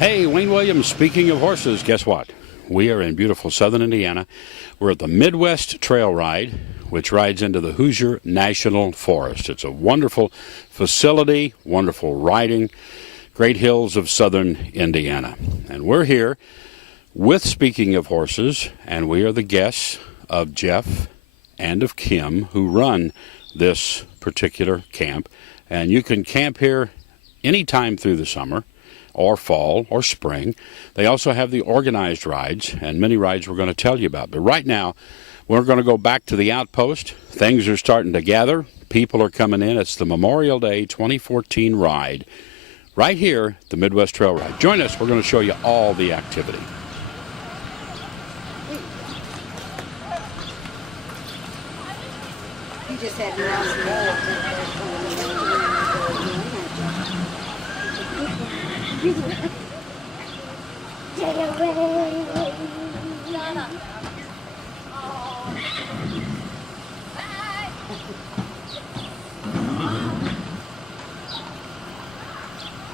Hey, Wayne Williams, speaking of horses, guess what? We are in beautiful southern Indiana. We're at the Midwest Trail Ride, which rides into the Hoosier National Forest. It's a wonderful facility, wonderful riding, great hills of southern Indiana. And we're here with Speaking of Horses, and we are the guests of Jeff and of Kim, who run this particular camp. And you can camp here anytime through the summer, or fall, or spring. They also have the organized rides, and many rides we're going to tell you about. But right now, we're going to go back to the outpost. Things are starting to gather. People are coming in. It's the Memorial Day 2014 ride right here at the Midwest Trail Ride. Join us. We're going to show you all the activity. You just had your house.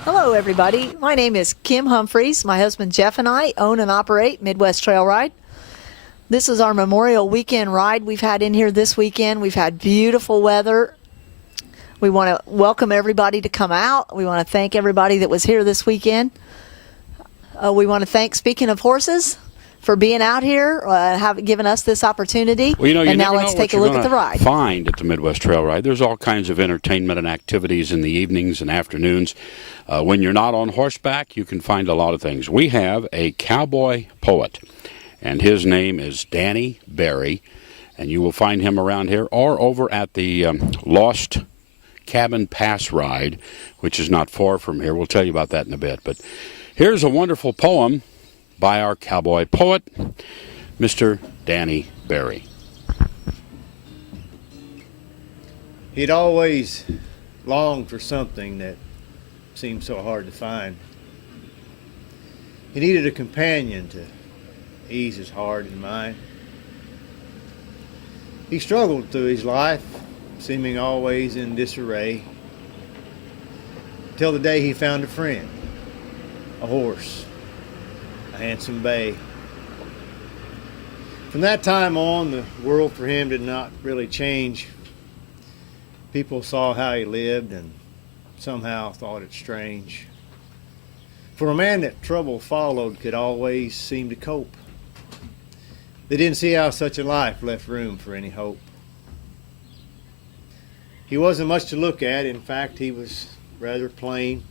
Hello everybody, my name is Kim Humphreys. My husband Jeff and I own and operate Midwest Trail Ride. This is our Memorial Weekend ride we've had in here this weekend. We've had beautiful weather. We want to welcome everybody to come out. We want to thank everybody that was here this weekend. We want to thank Speaking of Horses for being out here, giving us this opportunity. Well, you and now let's take a look at the ride. Find at the Midwest Trail Ride. There's all kinds of entertainment and activities in the evenings and afternoons. When you're not on horseback, you can find a lot of things. We have a cowboy poet, and his name is Danny Berry, and you will find him around here or over at the Lost Cabin Pass ride, which is not far from here. We'll tell you about that in a bit. But here's a wonderful poem by our cowboy poet, Mr. Danny Berry. He'd always longed for something that seemed so hard to find. He needed a companion to ease his heart and mind. He struggled through his life, seeming always in disarray, till the day he found a friend, a horse, a handsome bay. From that time on, the world for him did not really change. People saw how he lived and somehow thought it strange. For a man that trouble followed could always seem to cope. They didn't see how such a life left room for any hope. He wasn't much to look at. In fact, he was rather plain.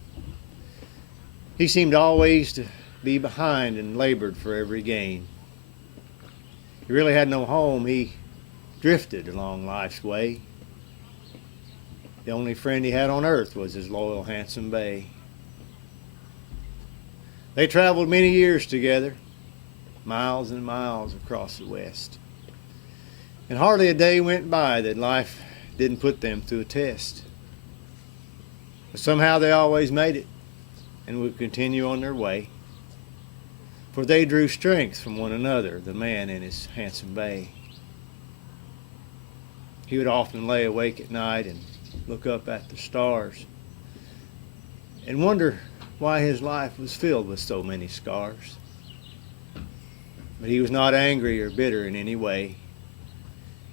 He seemed always to be behind and labored for every gain. He really had no home. He drifted along life's way. The only friend he had on earth was his loyal, handsome bay. They traveled many years together, miles and miles across the West. And hardly a day went by that life didn't put them through a test. But somehow they always made it and would continue on their way. For they drew strength from one another, the man and his handsome bay. He would often lay awake at night and look up at the stars and wonder why his life was filled with so many scars. But he was not angry or bitter in any way,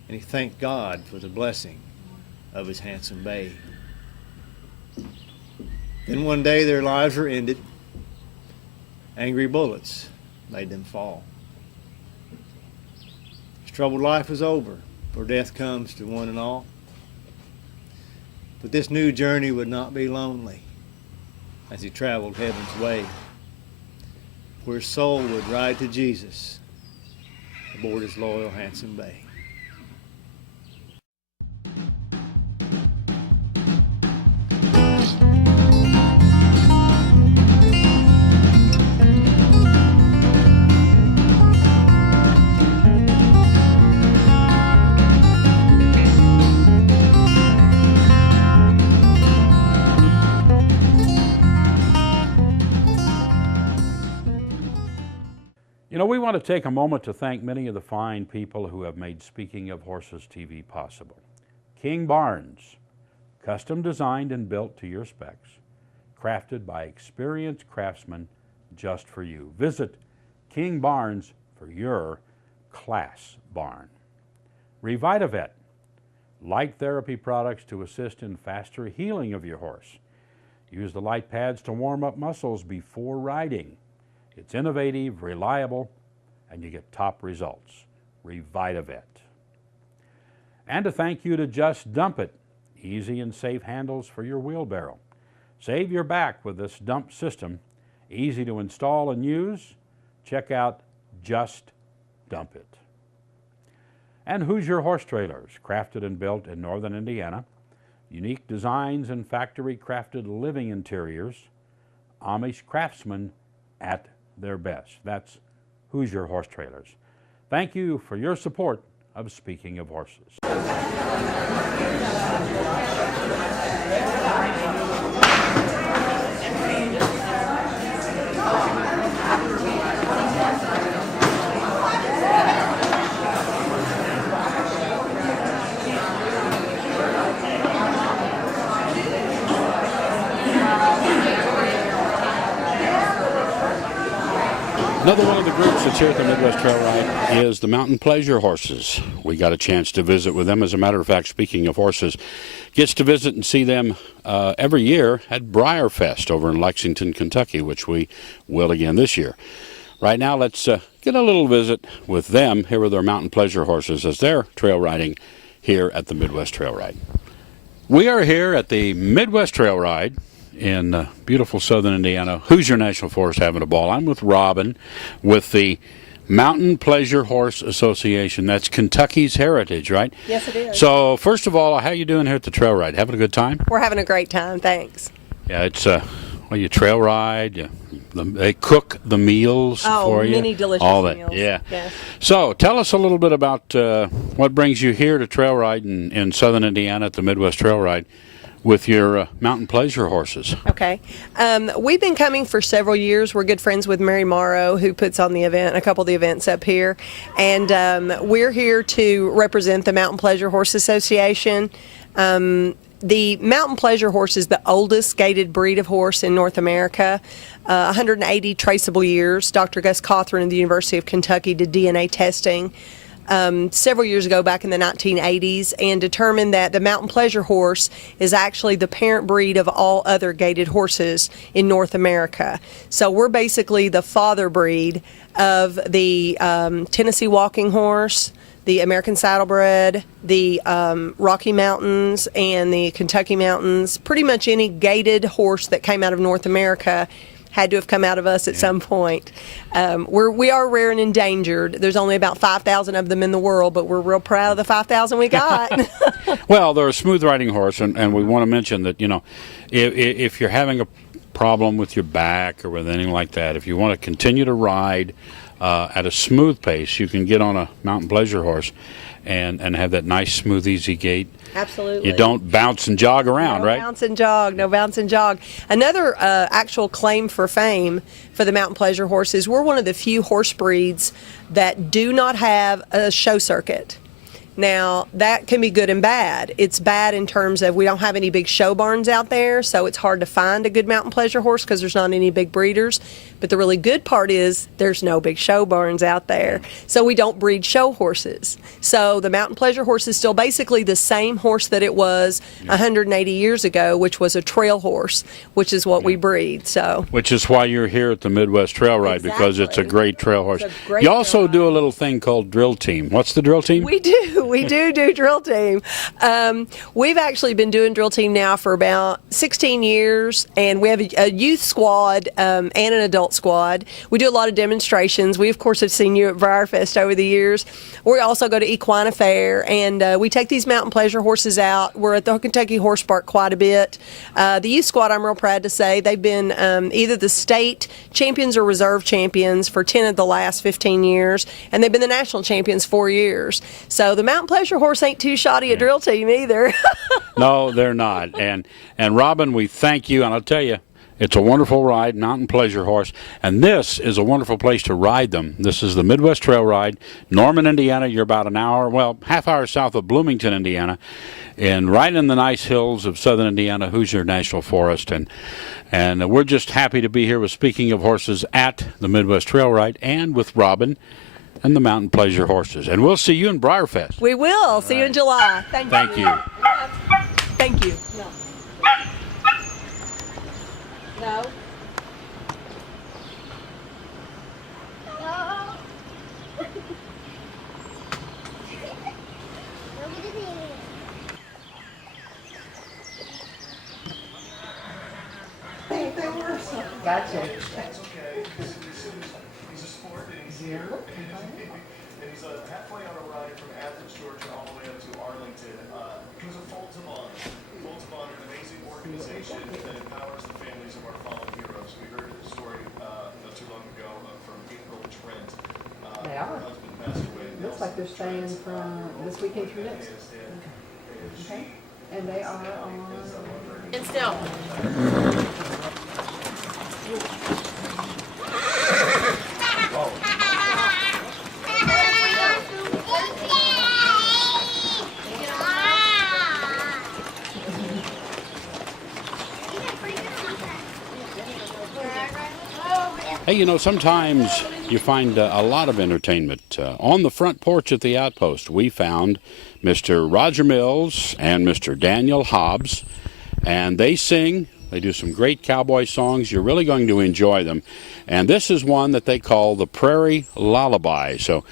and he thanked God for the blessing of his handsome bay. Then one day their lives were ended. Angry bullets made them fall. His troubled life was over, for death comes to one and all. But this new journey would not be lonely as he traveled heaven's way, where his soul would ride to Jesus aboard his loyal, handsome bay. You know, we want to take a moment to thank many of the fine people who have made Speaking of Horses TV possible. King Barnes, custom designed and built to your specs, crafted by experienced craftsmen just for you. Visit King Barns for your class barn. Revitavet, light therapy products to assist in faster healing of your horse. Use the light pads to warm up muscles before riding. It's innovative, reliable, and you get top results. Revitavet. And a thank you to Just Dump It, easy and safe handles for your wheelbarrow. Save your back with this dump system, easy to install and use. Check out Just Dump It. And Hoosier Horse Trailers, crafted and built in northern Indiana. Unique designs and factory-crafted living interiors. Amish craftsmen at their best. That's Hoosier Horse Trailers. Thank you for your support of Speaking of Horses. Another one of the groups that's here at the Midwest Trail Ride is the Mountain Pleasure Horses. We got a chance to visit with them. As a matter of fact, speaking of horses, gets to visit and see them every year at Briarfest over in Lexington, Kentucky, which we will again this year. Right now, let's get a little visit with them here with their Mountain Pleasure Horses as they're trail riding here at the Midwest Trail Ride. We are here at the Midwest Trail Ride in beautiful southern Indiana, Hoosier National Forest, having a ball. I'm with Robin with the Mountain Pleasure Horse Association. That's Kentucky's heritage, right? Yes, it is. So, first of all, how you doing here at the trail ride? Having a good time? We're having a great time, thanks. Yeah, it's well, you trail ride. They cook the meals for you. Many delicious all that. meals. Yeah. Yes. So, tell us a little bit about what brings you here to trail ride in southern Indiana at the Midwest Trail Ride with your Mountain Pleasure horses. Okay. We've been coming for several years. We're good friends with Mary Marrow, who puts on the event, a couple of the events up here. And we're here to represent the Mountain Pleasure Horse Association. The Mountain Pleasure horse is the oldest gaited breed of horse in North America. 180 traceable years. Dr. Gus Cothran of the University of Kentucky did DNA testing several years ago, back in the 1980s, and determined that the Mountain Pleasure horse is actually the parent breed of all other gaited horses in North America. So we're basically the father breed of the Tennessee Walking Horse, the American Saddlebred, the Rocky Mountains, and the Kentucky Mountains. Pretty much any gaited horse that came out of North America had to have come out of us at some point. We are rare and endangered. There's only about 5,000 of them in the world, but we're real proud of the 5,000 we got. Well, they're a smooth riding horse, and we want to mention that, you know, if you're having a problem with your back or with anything like that, if you want to continue to ride at a smooth pace, you can get on a Mountain Pleasure horse and have that nice, smooth, easy gait. Absolutely. You don't bounce and jog around, right? No bounce and jog. Another actual claim for fame for the Mountain Pleasure horse is we're one of the few horse breeds that do not have a show circuit. Now, that can be good and bad. It's bad in terms of we don't have any big show barns out there, so it's hard to find a good Mountain Pleasure horse because there's not any big breeders. But the really good part is there's no big show barns out there, so we don't breed show horses. So the Mountain Pleasure horse is still basically the same horse that it was 180 years ago, which was a trail horse, which is what we breed. So, which is why you're here at the Midwest Trail Ride, because it's a great trail horse. Great you also trail do a little thing called drill team. What's the drill team? We do. We do drill team. We've actually been doing drill team now for about 16 years, and we have a youth squad and an adult squad. We do a lot of demonstrations. We, of course, have seen you at Briarfest over the years. We also go to Equine Fair, and we take these Mountain Pleasure horses out. We're at the Kentucky Horse Park quite a bit. The youth squad, I'm real proud to say, they've been either the state champions or reserve champions for 10 of the last 15 years, and they've been the national champions 4 years. So the Mountain Pleasure horse ain't too shoddy a drill team either. No, they're not. And Robin, we thank you, and I'll tell you, It's a wonderful ride, mountain pleasure horse, and this is a wonderful place to ride them. This is the Midwest Trail Ride, Norman, Indiana. You're about an hour, well, half hour south of Bloomington, Indiana, and right in the nice hills of southern Indiana, Hoosier National Forest. And we're just happy to be here with Speaking of Horses at the Midwest Trail Ride and with Robin and the Mountain Pleasure Horses. And we'll see you in Briarfest. We will. See you in July. Thank you. Thank you. No. Gotcha. That's okay. He's a sport, and he's here. And he's halfway on a ride from Athens, Georgia, all the way up to Arlington. Because of Folds of Honor. Folds of Honor, an amazing organization that empowers the families of our fallen heroes. We heard a story not too long ago from April Trent. They are. Her husband passed away. Looks like they're staying from this weekend through next. Okay. And they are on. And still. Hey, you know, sometimes you find a lot of entertainment. On the front porch at the Outpost, we found Mr. Roger Mills and Mr. Daniel Hobbs, and they sing. They do some great cowboy songs. You're really going to enjoy them. And this is one that they call the Prairie Lullaby. So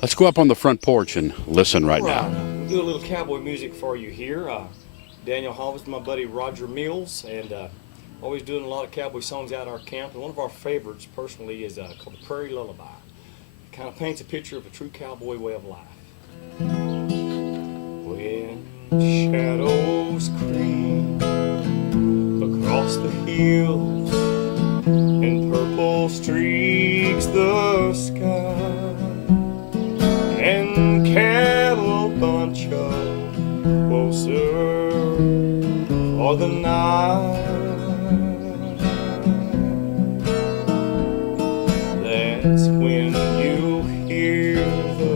let's go up on the front porch and listen right now. We'll do a little cowboy music for you here. Daniel Hobbs, my buddy Roger Mills, and always doing a lot of cowboy songs out at our camp. And one of our favorites, personally, is called the Prairie Lullaby. It kind of paints a picture of a true cowboy way of life. When shadows creep across the hills and purple streaks the sky, and cattle bunch up closer for the night, that's when you hear the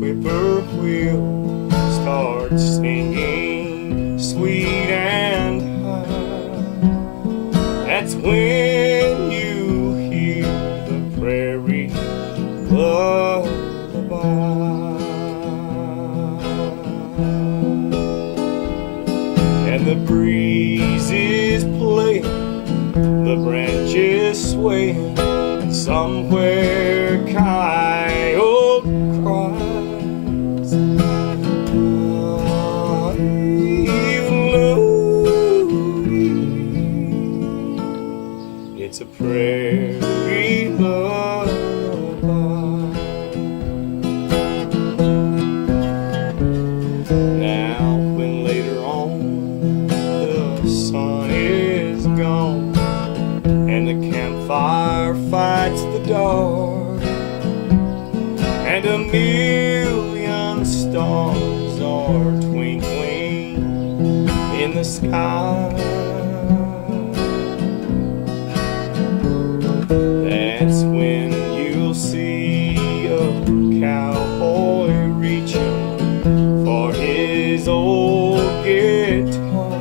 whippoorwill start singing sweet and high. That's when you hear the prairie lullaby. And the breeze is playing, the branches swaying, and somewhere coyote cries. It's a prairie lullaby. Now, when later on the sun is gone and the campfire fights the dark, and a million stars are twinkling in the sky, that's when you'll see a cowboy reaching for his old guitar.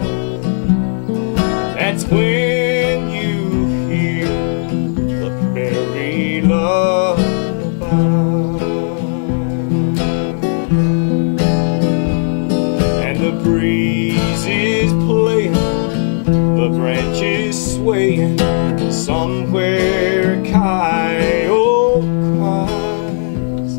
That's when you hear the prairie lullaby. And the breeze is playing, the branches swaying, somewhere coyote cries.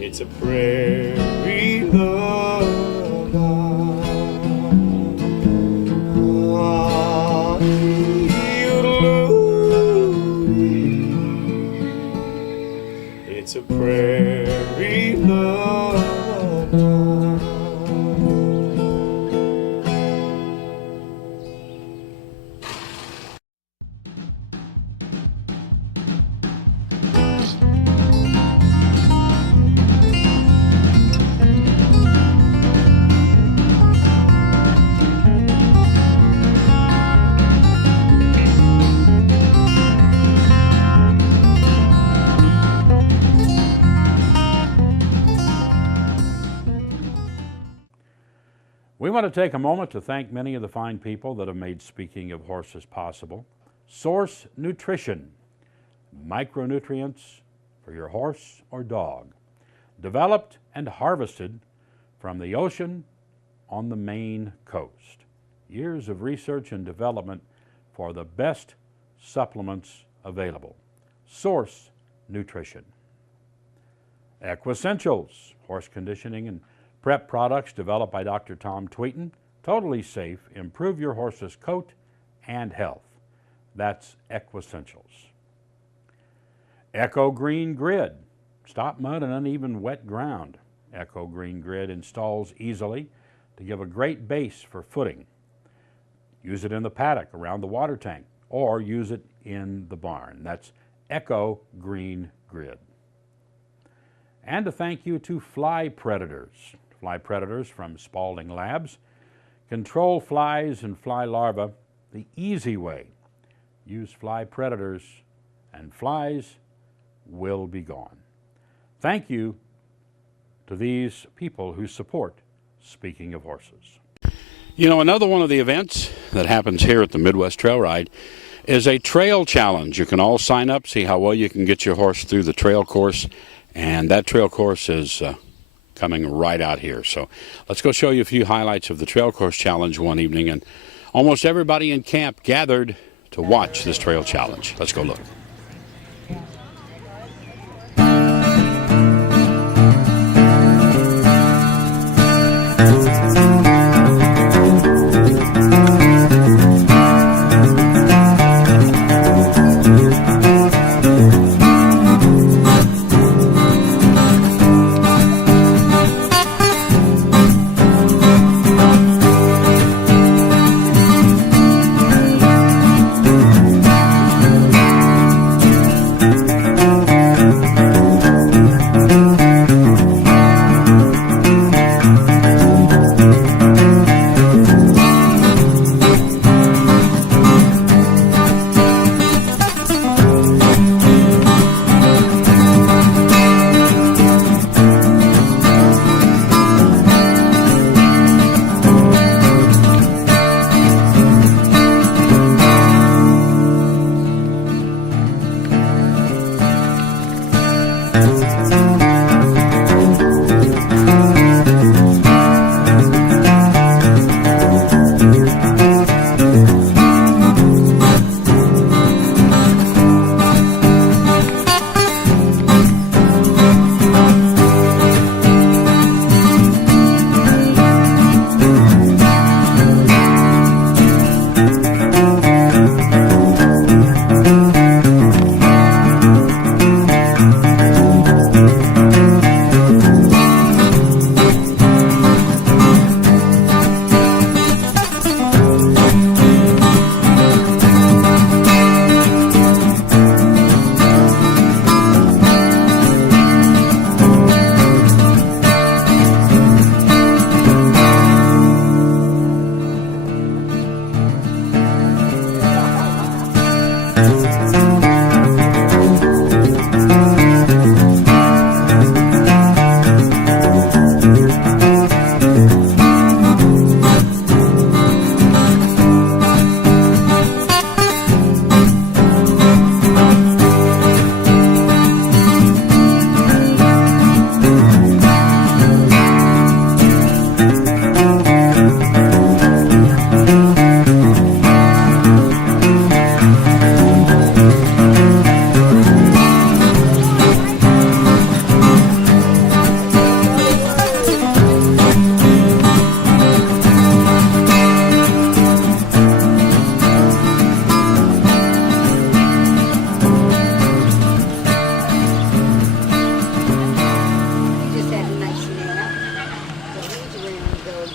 It's a prairie lullaby. It's a prairie lullaby. We want to take a moment to thank many of the fine people that have made Speaking of Horses possible. Source Nutrition, micronutrients for your horse or dog, developed and harvested from the ocean on the Maine coast. Years of research and development for the best supplements available. Source Nutrition. Equessentials, horse conditioning and prep products developed by Dr. Tom Tweeton. Totally safe, improve your horse's coat and health. That's Equessentials. Echo Green Grid, stop mud and uneven wet ground. Echo Green Grid installs easily to give a great base for footing. Use it in the paddock around the water tank or use it in the barn. That's Echo Green Grid. And a thank you to Fly Predators. Fly Predators from Spalding Labs control flies and fly larvae the easy way. Use Fly Predators and flies will be gone. Thank you to these people who support Speaking of Horses. You know, another one of the events that happens here at the Midwest Trail Ride is a trail challenge. You can all sign up, see how well you can get your horse through the trail course, and that trail course is coming right out here. So let's go show you a few highlights of the trail course challenge one evening, and almost everybody in camp gathered to watch this trail challenge. Let's go look.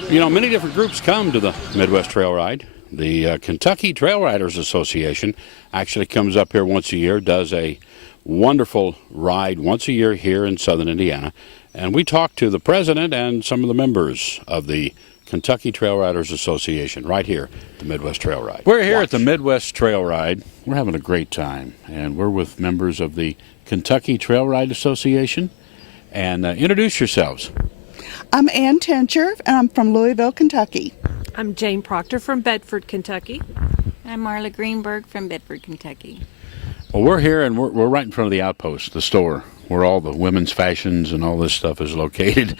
You know, many different groups come to the Midwest Trail Ride. The Kentucky Trail Riders Association actually comes up here once a year, does a wonderful ride once a year here in southern Indiana. And we talked to the president and some of the members of the Kentucky Trail Riders Association right here at the Midwest Trail Ride. We're here at the Midwest Trail Ride. We're having a great time, and we're with members of the Kentucky Trail Ride Association. And introduce yourselves. I'm Ann Tincher, and I'm from Louisville, Kentucky. I'm Jane Proctor from Bedford, Kentucky. I'm Marla Greenberg from Bedford, Kentucky. Well, we're here and we're right in front of the Outpost, the store, where all the women's fashions and all this stuff is located.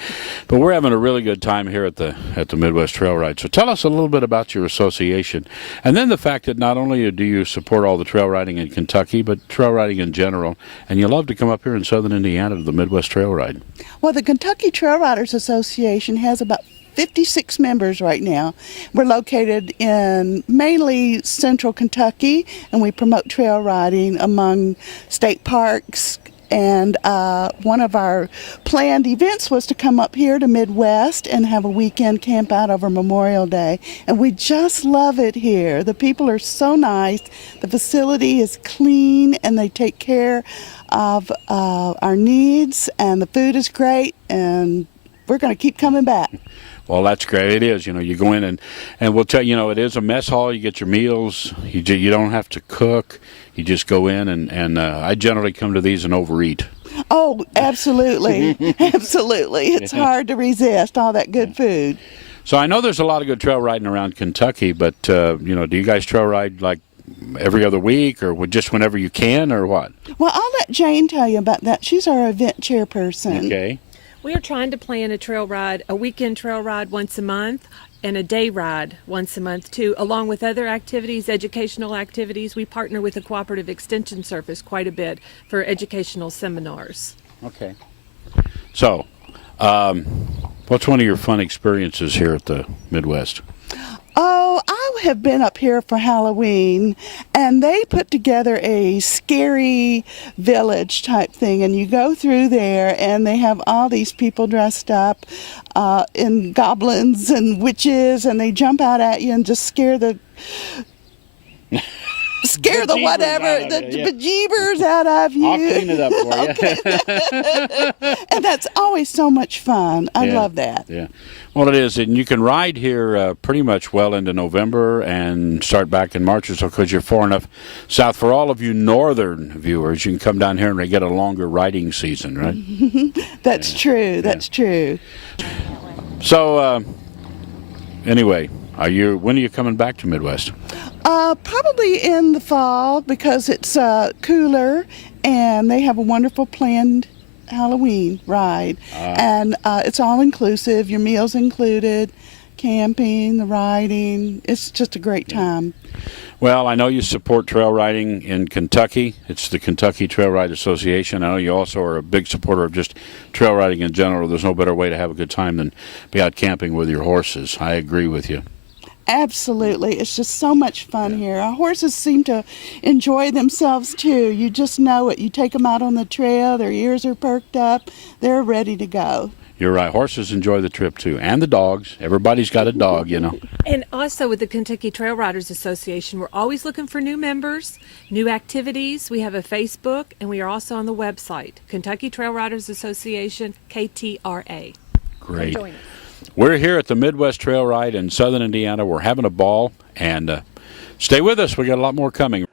But we're having a really good time here at the Midwest Trail Ride. So tell us a little bit about your association, and then the fact that not only do you support all the trail riding in Kentucky, but trail riding in general, and you love to come up here in southern Indiana to the Midwest Trail Ride. Well, the Kentucky Trail Riders Association has about 56 members right now. We're located in mainly central Kentucky, and we promote trail riding among state parks. And one of our planned events was to come up here to Midwest and have a weekend camp out over Memorial Day. And we just love it here. The people are so nice. The facility is clean, and they take care of our needs. And the food is great, and we're going to keep coming back. Well, that's great. It is. You know, you go in and we'll tell you, it is a mess hall. You get your meals. You don't have to cook. You just go in, and I generally come to these and overeat. Oh, absolutely. Absolutely. It's hard to resist all that good food. So I know there's a lot of good trail riding around Kentucky, but, do you guys trail ride like every other week or just whenever you can, or what? Well, I'll let Jane tell you about that. She's our event chairperson. Okay. We are trying to plan a weekend trail ride once a month, and a day ride once a month too, along with other activities, educational activities. We partner with the Cooperative Extension Service quite a bit for educational seminars. Okay. So, what's one of your fun experiences here at the Midwest? Oh, I have been up here for Halloween, and they put together a scary village type thing, and you go through there, and they have all these people dressed up in goblins and witches, and they jump out at you and just scare the bejeebers out of you. I'll clean it up for you. And that's always so much fun. I love that. Yeah. Well, it is. And you can ride here pretty much well into November and start back in March or so, because you're far enough south. For all of you northern viewers, you can come down here and they get a longer riding season, right? That's true. That's true. So, anyway, when are you coming back to Midwest? Probably in the fall, because it's cooler, and they have a wonderful planned Halloween ride. And it's all inclusive, your meals included, camping, the riding. It's just a great time. Well, I know you support trail riding in Kentucky. It's the Kentucky Trail Ride Association. I know you also are a big supporter of just trail riding in general. There's no better way to have a good time than be out camping with your horses. I agree with you. Absolutely. It's just so much fun here. Our horses seem to enjoy themselves too. You just know it. You take them out on the trail, their ears are perked up, they're ready to go. You're right. Horses enjoy the trip too, and the dogs. Everybody's got a dog, And also with the Kentucky Trail Riders Association, we're always looking for new members, new activities. We have a Facebook, and we are also on the website, Kentucky Trail Riders Association, KTRA. Great. We're here at the Midwest Trail Ride in southern Indiana. We're having a ball, and stay with us. We got a lot more coming.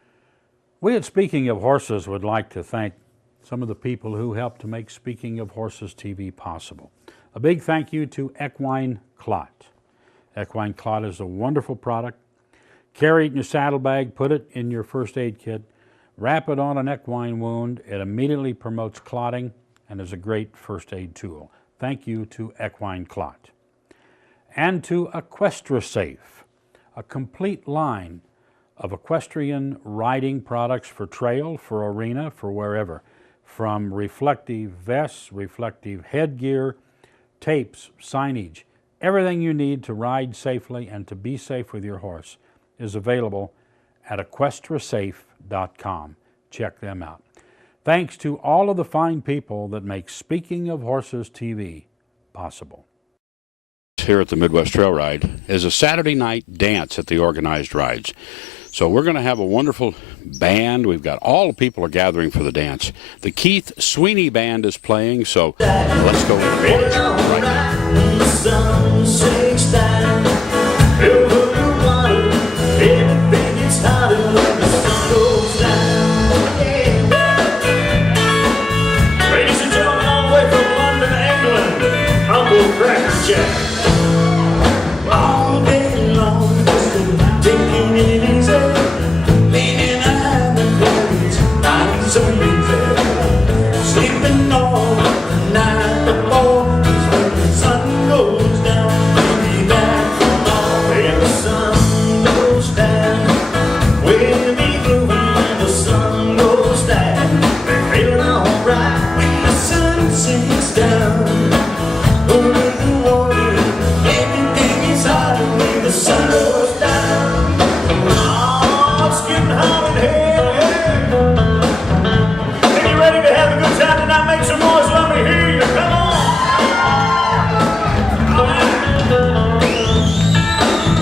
We at Speaking of Horses would like to thank some of the people who helped to make Speaking of Horses TV possible. A big thank you to Equine Clot. Equine Clot is a wonderful product. Carry it in your saddlebag, put it in your first aid kit, wrap it on an equine wound. It immediately promotes clotting and is a great first aid tool. Thank you to Equine Clot. And to EquestraSafe, a complete line of equestrian riding products for trail, for arena, for wherever. From reflective vests, reflective headgear, tapes, signage, everything you need to ride safely and to be safe with your horse is available at EquestraSafe.com. Check them out. Thanks to all of the fine people that make Speaking of Horses TV possible. Here at the Midwest Trail Ride is a Saturday night dance at the organized rides. So we're going to have a wonderful band. We've got all the people are gathering for the dance. The Keith Swinney Band is playing, so let's go right now. The sun sinks down over the water. Everything gets hotter when the sun goes down. Ladies and gentlemen, all the way from London, England, humble crackers. Jack. All day long, just taking it easy, leaning on the clouds, not so easy. Sleeping all night before, 'cause when the sun goes down, we'll be back for more. When the sun goes down, we'll be grooving. When the sun goes down, we're feeling alright. When the sun sinks down over the water, everything is hot. When the sun goes down, oh, it's getting hot in here. Are you ready to have a good time tonight? Make some noise, let me hear you. Come on.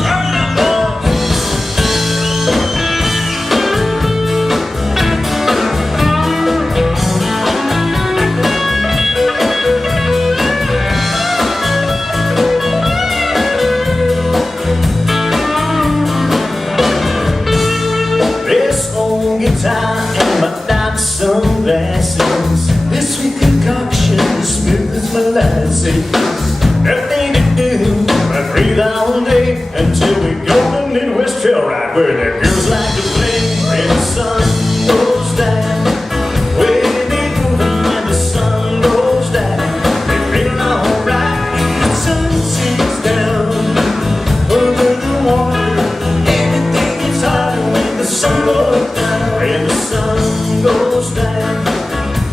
Turn it up. This old guitar and my dark sunglasses, this sweet concoction, smooth as molasses. Nothing to do but breathe all day until we go to Midwest Trail Ride, where the girls like to play. When the sun goes down, we'll be moving. When the sun goes down, we're feeling alright. When the sun sinks down over the water, everything is hot. When the sun goes down, when the sun goes down,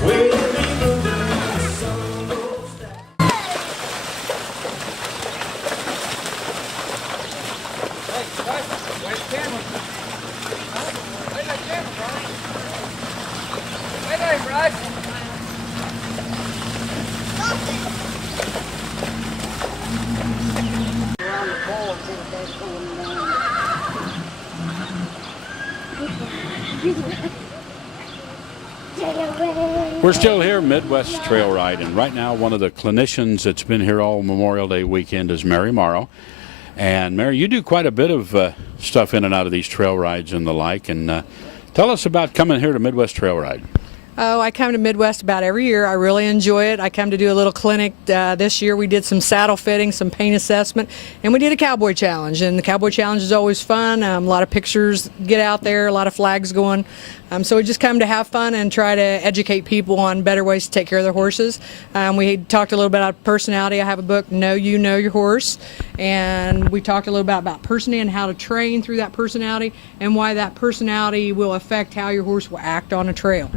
we'll be moving. When the sun goes down. We're still here, Midwest Trail Ride, and right now one of the clinicians that's been here all Memorial Day weekend is Mary Marrow. And Mary, you do quite a bit of stuff in and out of these trail rides and the like, and tell us about coming here to Midwest Trail Ride. Oh, I come to Midwest about every year. I really enjoy it. I come to do a little clinic. This year we did some saddle fitting, some pain assessment, and we did a cowboy challenge. And the cowboy challenge is always fun. A lot of pictures get out there, a lot of flags going. So we just come to have fun and try to educate people on better ways to take care of their horses. We talked a little bit about personality. I have a book, Know You, Know Your Horse. And we talked a little bit about personality and how to train through that personality and why that personality will affect how your horse will act on a trail.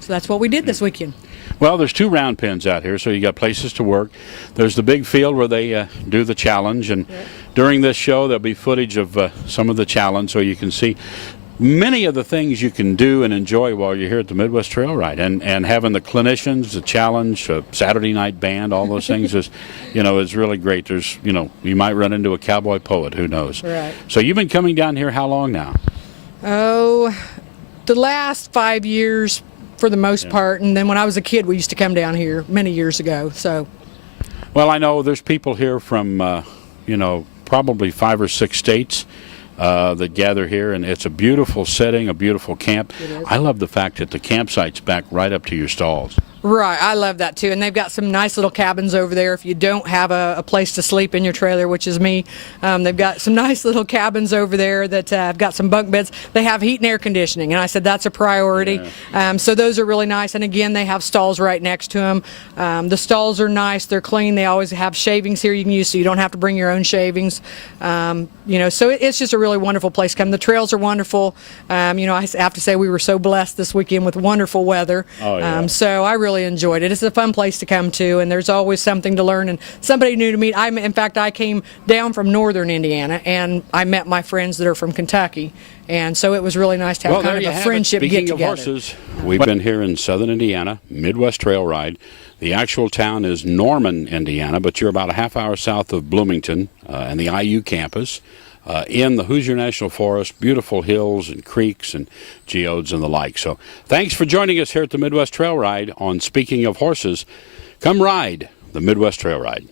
So that's what we did this weekend. Well, there's 2 round pens out here, so you got places to work. There's the big field where they do the challenge, and during this show there'll be footage of some of the challenge, so you can see many of the things you can do and enjoy while you're here at the Midwest Trail Ride. And having the clinicians, the challenge, Saturday night band, all those things is, is really great. There's, you might run into a cowboy poet, who knows. Right. So you've been coming down here how long now? Oh, the last 5 years for the most part, and then when I was a kid we used to come down here many years ago. So well, I know there's people here from probably 5 or 6 states that gather here, and it's a beautiful setting, a beautiful camp. I love the fact that the campsite's back right up to your stalls. Right, I love that too. And they've got some nice little cabins over there if you don't have a place to sleep in your trailer, which is me. They've got some nice little cabins over there that have got some bunk beds. They have heat and air conditioning, and I said that's a priority. Yeah. So those are really nice. And again, they have stalls right next to them. The stalls are nice, they're clean. They always have shavings here you can use, so you don't have to bring your own shavings. So it's just a really wonderful place to come. The trails are wonderful. I have to say we were so blessed this weekend with wonderful weather. Oh, yeah. So I really enjoyed it. It's a fun place to come to, and there's always something to learn and somebody new to meet. In fact, I came down from northern Indiana, and I met my friends that are from Kentucky, and so it was really nice to have kind of a friendship get together. Speaking of horses, we've been here in southern Indiana, Midwest Trail Ride. The actual town is Norman, Indiana, but you're about a half hour south of Bloomington and the IU campus. In the Hoosier National Forest, beautiful hills and creeks and geodes and the like. So thanks for joining us here at the Midwest Trail Ride on Speaking of Horses. Come ride the Midwest Trail Ride.